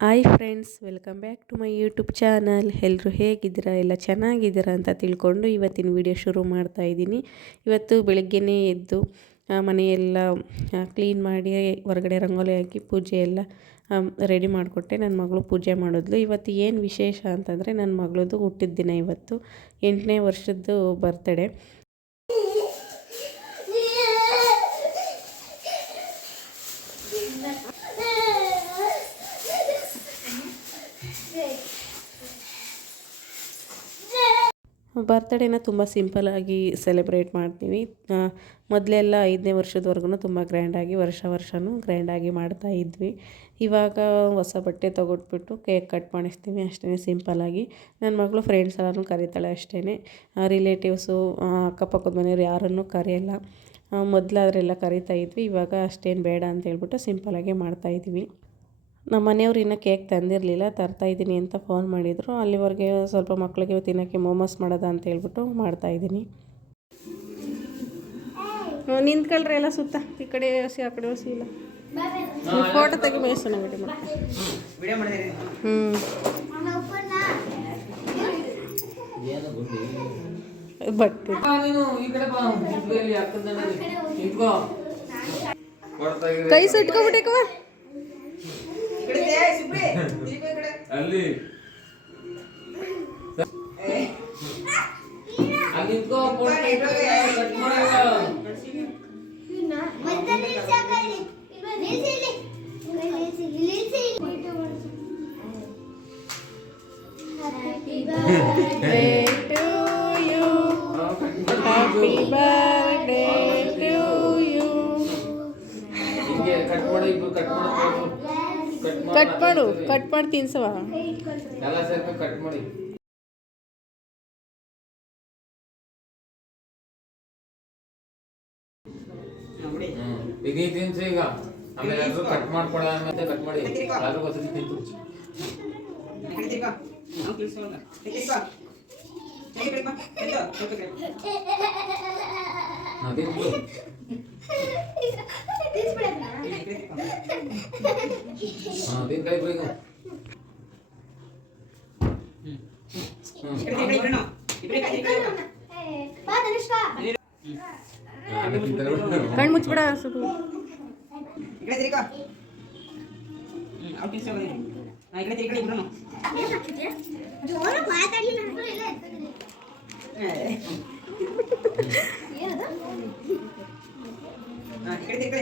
Hi friends, welcome back to my YouTube channel. ಎಲ್ಲರೂ ಹೇಗಿದ್ದೀರಾ? ಎಲ್ಲ ಚೆನ್ನಾಗಿದ್ದೀರಾ ಅಂತ ತಿಳ್ಕೊಂಡು ಇವತ್ತಿನ ವಿಡಿಯೋ ಶುರು ಮಾಡ್ತಾ ಇದ್ದೀನಿ. ಇವತ್ತು ಬೆಳಗ್ಗೆನೇ ಎದ್ದು ಮನೆಯೆಲ್ಲ ಕ್ಲೀನ್ ಮಾಡಿ, ಹೊರಗಡೆ ರಂಗೋಲಿ ಹಾಕಿ ಪೂಜೆ ಎಲ್ಲ ರೆಡಿ ಮಾಡಿಕೊಟ್ಟೆ. ನನ್ನ ಮಗಳು ಪೂಜೆ ಮಾಡಿದ್ಲು. ಇವತ್ತು ಏನು ವಿಶೇಷ ಅಂತಂದರೆ ನನ್ನ ಮಗಳದ್ದು ಹುಟ್ಟಿದ ದಿನ ಇವತ್ತು. ಎಂಟನೇ ವರ್ಷದ್ದು ಬರ್ತಡೇ ಬರ್ತ್ಡೇನ ತುಂಬ ಸಿಂಪಲ್ಲಾಗಿ ಸೆಲೆಬ್ರೇಟ್ ಮಾಡ್ತೀವಿ. ಮೊದಲೆಲ್ಲ ಐದನೇ ವರ್ಷದವರೆಗೂ ತುಂಬ ಗ್ರ್ಯಾಂಡಾಗಿ ವರ್ಷ ವರ್ಷವೂ ಗ್ರ್ಯಾಂಡಾಗಿ ಮಾಡ್ತಾ ಇದ್ವಿ. ಇವಾಗ ಹೊಸ ಬಟ್ಟೆ ತೊಗೊಟ್ಬಿಟ್ಟು ಕೇಕ್ ಕಟ್ ಮಾಡಿಸ್ತೀವಿ. ಅಷ್ಟೇ ಸಿಂಪಲ್ಲಾಗಿ ನನ್ನ ಮಗಳು ಫ್ರೆಂಡ್ಸ್ ಎಲ್ಲರೂ ಕರೀತಾಳೆ ಅಷ್ಟೇ ರಿಲೇಟಿವ್ಸು ಅಕ್ಕಪಕ್ಕದ ಮನೆಯವ್ರು ಯಾರನ್ನೂ ಕರೆಯಲ್ಲ. ಮೊದಲಾದ್ರೆಲ್ಲ ಕರಿತಾ ಇದ್ವಿ. ಇವಾಗ ಅಷ್ಟೇನು ಬೇಡ ಅಂತ ಹೇಳ್ಬಿಟ್ಟು ಸಿಂಪಲ್ಲಾಗೆ ಮಾಡ್ತಾಯಿದ್ವಿ ನಮ್ಮ ಮನೆಯವ್ರು ಇನ್ನೂ ಕೇಕ್ ತಂದಿರಲಿಲ್ಲ ತರ್ತಾಯಿದ್ದೀನಿ ಅಂತ ಫೋನ್ ಮಾಡಿದರು. ಅಲ್ಲಿವರೆಗೆ ಸ್ವಲ್ಪ ಮಕ್ಕಳಿಗೆ ತಿನ್ನೋಕ್ಕೆ ಮೋಮೋಸ್ ಮಾಡೋದ ಅಂತ ಹೇಳ್ಬಿಟ್ಟು ಮಾಡ್ತಾಯಿದ್ದೀನಿ ನಿಂತ್ಕೊಳ್ರಿ ಎಲ್ಲ ಸುತ್ತ. ಈ ಕಡೆ ಹಸಿ ಆ ಕಡೆ ಹಸಿ ಇಲ್ಲ. ಫೋಟೋ ತೆಗಿ ಮೇಸು ನಂಗಡಿ ವಿಡಿಯೋ ಮಾಡಿದ್ದೀರಿ ಹ್ಞೂ ಬಟ್ಟೆ. ಕೈ ಸುಟ್ಕೊಬಿಟ್ಟೇಕವ ಈ ಕಡೆ ಇದೆ, ಸುಬ್ರಿ. ಈ ಕಡೆ. ಅಲ್ಲಿ ಅಲ್ಲಿ ನಿಂತ್ಕೋ ಫೋಟೋ ಕಟ್ ಕಟ್ ಮಾಡು ಕಟ್ ಮಾಡಿ ತಿನ್ಸವ ಎಲ್ಲ ಸೇರ್ಕ ಕಟ್ ಮಾಡಿ ನೋಡಿ. ಹ್ಮ್ ಈಗ ನೀ ತಿನ್ಸು ಈಗ ಆಮೇಲೆ ಎಲ್ಲರೂ ಕಟ್ ಮಾಡ್ಕೊಡ ಮತ್ತೆ ಕಟ್ ಮಾಡಿ ಎಲ್ಲರೂ ಒಂದ್ಸತಿ ತಿಂತು ಈ ಹಾ ತಿನ್ ಕೈ ಬಿಡಿ ಈಗ. ಈ ಕಡೆ ತಿರ್ಗೋ, ಇಬ್ರುನು. ಇಬ್ರೇ ಕೈ ತಿರ್ಗೋ. ಹಾ, ಆಮೇಲೆ ತಿಂತಾರೆ ಬಿಡು. ಕಣ್ಣು ಮುಚ್ಬಿಡ ಸುಡು ಈ ಕಡೆ ತಿರ್ಗೋ. ಹ್ಮ್, ಅವ್ರು ತಿರ್ಗ್ಸೋಲ್ಲ ನೀನು. ಹಾ, ಈ ಕಡೆ ತಿರ್ಗೋ ಇಬ್ರುನು. ಏ. ಹಾ, ಈ ಕಡೆ ತಿರ್ಗೋ.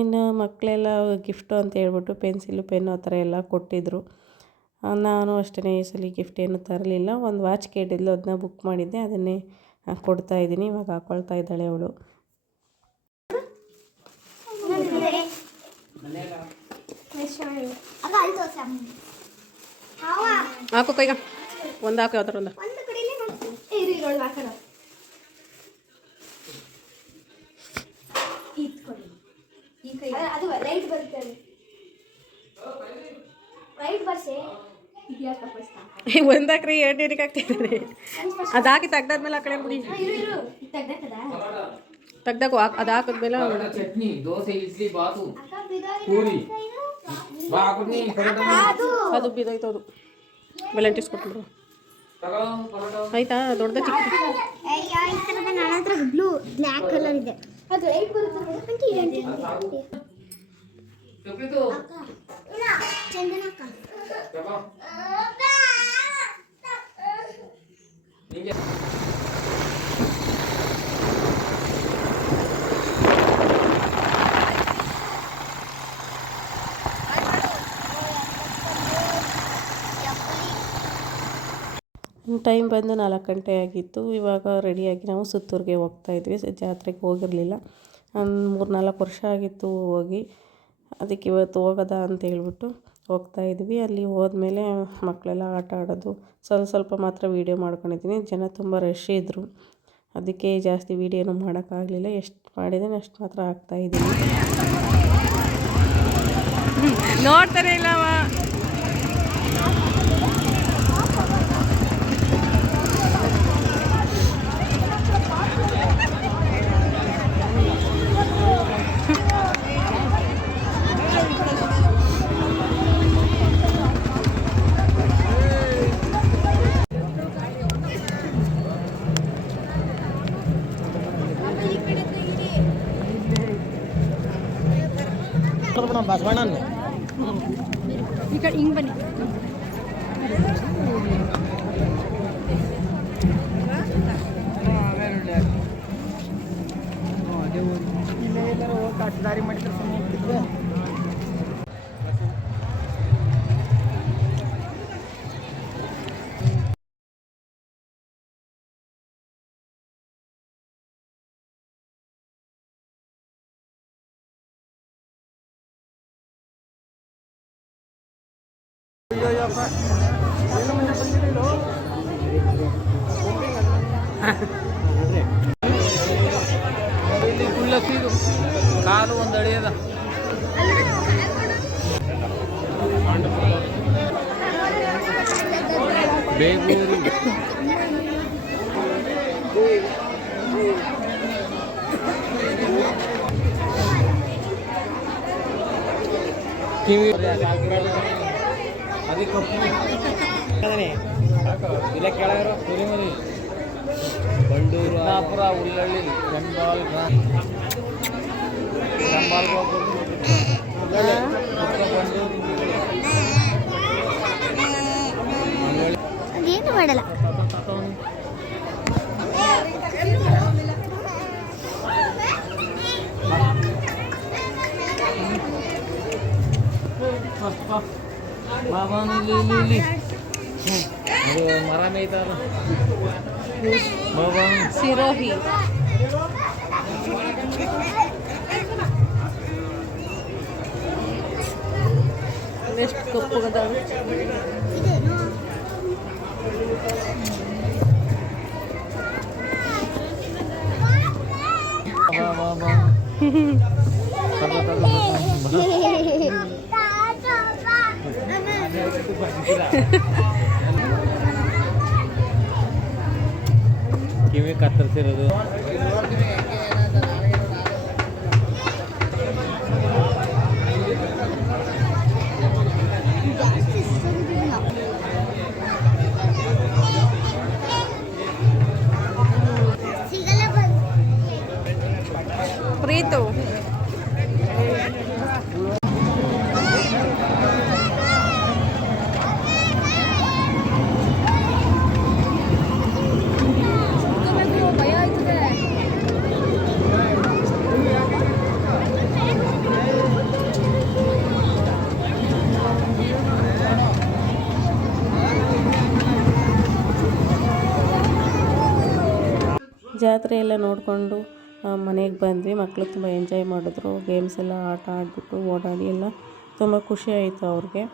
ಇನ್ನು ಮಕ್ಕಳೆಲ್ಲ ಗಿಫ್ಟು ಅಂತ ಹೇಳ್ಬಿಟ್ಟು ಪೆನ್ಸಿಲು, ಪೆನ್ನು ಆ ಥರ ಎಲ್ಲ ಕೊಟ್ಟಿದ್ದರು ನಾನು ಅಷ್ಟೇ ಈ ಸಲ ಗಿಫ್ಟ್ ಏನು ತರಲಿಲ್ಲ. ಒಂದು ವಾಚ್ ಕೇಳಿದ್ಲು, ಅದನ್ನ ಬುಕ್ ಮಾಡಿದ್ದೆ, ಅದನ್ನೇ ಕೊಡ್ತಾ ಇದ್ದೀನಿ. ಇವಾಗ ಹಾಕ್ಕೊಳ್ತಾ ಇದ್ದಾಳೆ ಅವಳು. ಹಾಕು ಕೈಗ. ಒಂದು ಹಾಕು ಯಾವ ಥರ ಒಂದು ಅದು ರೈಟ್ ಬರುತ್ತೆ ಅದು ಲೈಟ್ ಬರ್ಸೆ. ಇದ್ಯಾಕ ಫಸ್ಟ್ ಒಂದು ಹಾಕ್ರಿ ಎರಡು ಏನಕ್ಕೆ ಹಾಕ್ತಿದ್ದಾರೆ ಅದು ಹಾಕಿ ತೆಗ್ದಾದ್ಮೇಲೆ ಆ ಕಡೆ ಬಿಡಿ ಇರು ಇರು ತೆಗ್ದಾಕದ? ತೆಗ್ದಾಕು ಅದು ಹಾಕಿದ್ಮೇಲೆ ಚಟ್ನಿ ದೋಸೆ ಇಡ್ಲಿ ಬಾತು ಪೂರಿ. ಅದು. ಅದು ಬಿದ್ದೋಯ್ತು ಅದು. ವ್ಯಾಲೆಂಟೀಸ್ ಕೊಟ್ಬಿಡು. ಆಯ್ತಾ? ದೊಡ್ಡದ ಚಿಕ್ಕ ಬ್ಲೂ ಬ್ಲ್ಯಾಕ್ ಕಲರ್ ಇದೆ. ಅದು ಲೈಟ್ ಬರುತ್ತೆ ಚಪ್ಪಿತು ಚಂದನಕ್ಕ. ಟೈಮ್ ಬಂದು ನಾಲ್ಕು ಗಂಟೆ ಆಗಿತ್ತು. ಇವಾಗ ರೆಡಿಯಾಗಿ ನಾವು ಸುತ್ತೂರಿಗೆ ಹೋಗ್ತಾ ಇದ್ವಿ. ಜಾತ್ರೆಗೆ ಹೋಗಿರಲಿಲ್ಲ. ಮೂರು ನಾಲ್ಕು ವರ್ಷ ಆಗಿತ್ತು ಹೋಗಿ. ಅದಕ್ಕೆ ಇವತ್ತು ಹೋಗೋದಾ ಅಂತ ಹೇಳ್ಬಿಟ್ಟು ಹೋಗ್ತಾ ಇದ್ವಿ. ಅಲ್ಲಿ ಹೋದ್ಮೇಲೆ ಮಕ್ಕಳೆಲ್ಲ ಆಟ ಆಡೋದು. ಸ್ವಲ್ಪ ಸ್ವಲ್ಪ ಮಾತ್ರ ವೀಡಿಯೋ ಮಾಡ್ಕೊಂಡಿದ್ದೀನಿ. ಜನ ತುಂಬ ರಶ್ ಇದ್ದರು ಅದಕ್ಕೆ ಜಾಸ್ತಿ ವೀಡಿಯೋನು ಮಾಡೋಕ್ಕಾಗಲಿಲ್ಲ. ಎಷ್ಟು ಮಾಡಿದ್ದೀನಿ ಅಷ್ಟು ಮಾತ್ರ ಹಾಕ್ತಾಯಿದ್ದೀನಿ ನೋಡ್ತಾನೆ ಇಲ್ಲವ ಈ ಕಡೆ ಹಿಂಗೆ ಬನ್ನಿ ಇಲ್ಲಿ ಕುಳ್ಳಕ್ಕಿದು ಕಾಲು ಒಂದು ಅಡಿಯದ ಬೇಗೂರು ಕಿವಿ ಇಲ್ಲ ಕೆಳಗಿರೋ ಕುರಿಮರಿ ಬಂಡೂರು ನಾಪುರ ಉಳ್ಳಳ್ಳಿ ಕೆಂಬಾಲ್ ಕೆಂಬಾಲ್ ಏನು ಮಾಡಲ್ಲ? ಬಾಬಾ ಇಲ್ಲಿ ಇಲ್ಲಿ ಇಲ್ಲಿ ಅದು ಮರ ಮೇಯ್ತಾರ ಬಾಬಾ ಸಿರೋಹಿ ಎಷ್ಟು ಕಪ್ಪುಗದಾವ ಇದೇನು ಬಾಬಾ ತಗೋ ತಗೋ ಕಿವಿ ಕತ್ತರಿಸಿರೋದು. ಜಾತ್ರೆ ಎಲ್ಲ ನೋಡಿಕೊಂಡು ಮನೆಗೆ ಬಂದ್ವಿ. ಮಕ್ಕಳು ತುಂಬ ಎಂಜಾಯ್ ಮಾಡಿದ್ರು. ಗೇಮ್ಸ್ ಎಲ್ಲ ಆಟ ಆಡಿಬಿಟ್ಟು ಓಡಾಡಿ ಎಲ್ಲ ತುಂಬ ಖುಷಿ ಆಯಿತು ಅವ್ರಿಗೆ.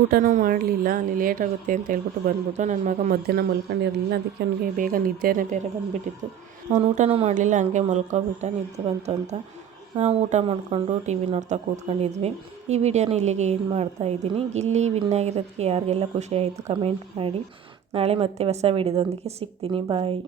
ಊಟನೂ ಮಾಡಲಿಲ್ಲ. ಅಲ್ಲಿ ಲೇಟ್ ಆಗುತ್ತೆ ಅಂತ ಹೇಳ್ಬಿಟ್ಟು ಬಂದ್ಬಿಟ್ಟು ನನ್ನ ಮಗ ಮಧ್ಯಾಹ್ನ ಮಲ್ಕೊಂಡಿರಲಿಲ್ಲ. ಅದಕ್ಕೆ ಅವನಿಗೆ ಬೇಗ ನಿದ್ದೆನೇ ಬೇರೆ ಬಂದುಬಿಟ್ಟಿತ್ತು. ಅವ್ನು ಊಟನೂ ಮಾಡಲಿಲ್ಲ, ಹಂಗೆ ಮಲ್ಕೊಬಿಟ್ಟ, ನಿದ್ದೆ ಬಂತು ಅಂತ. ನಾವು ಊಟ ಮಾಡಿಕೊಂಡು ಟಿ ವಿ ನೋಡ್ತಾ ಕೂತ್ಕೊಂಡಿದ್ವಿ. ಈ ವಿಡಿಯೋನ ಇಲ್ಲಿಗೆ ಏನು ಮಾಡ್ತಾ ಇದ್ದೀನಿ. ಇಲ್ಲಿ ವಿನ್ ಆಗಿರೋದಕ್ಕೆ ಯಾರಿಗೆಲ್ಲ ಖುಷಿ ಆಯಿತು ಕಮೆಂಟ್ ಮಾಡಿ. ನಾಳೆ ಮತ್ತೆ ಹೊಸ ವಿಡಿಯೋದೊಂದಿಗೆ ಸಿಗ್ತೀನಿ. ಬಾಯ್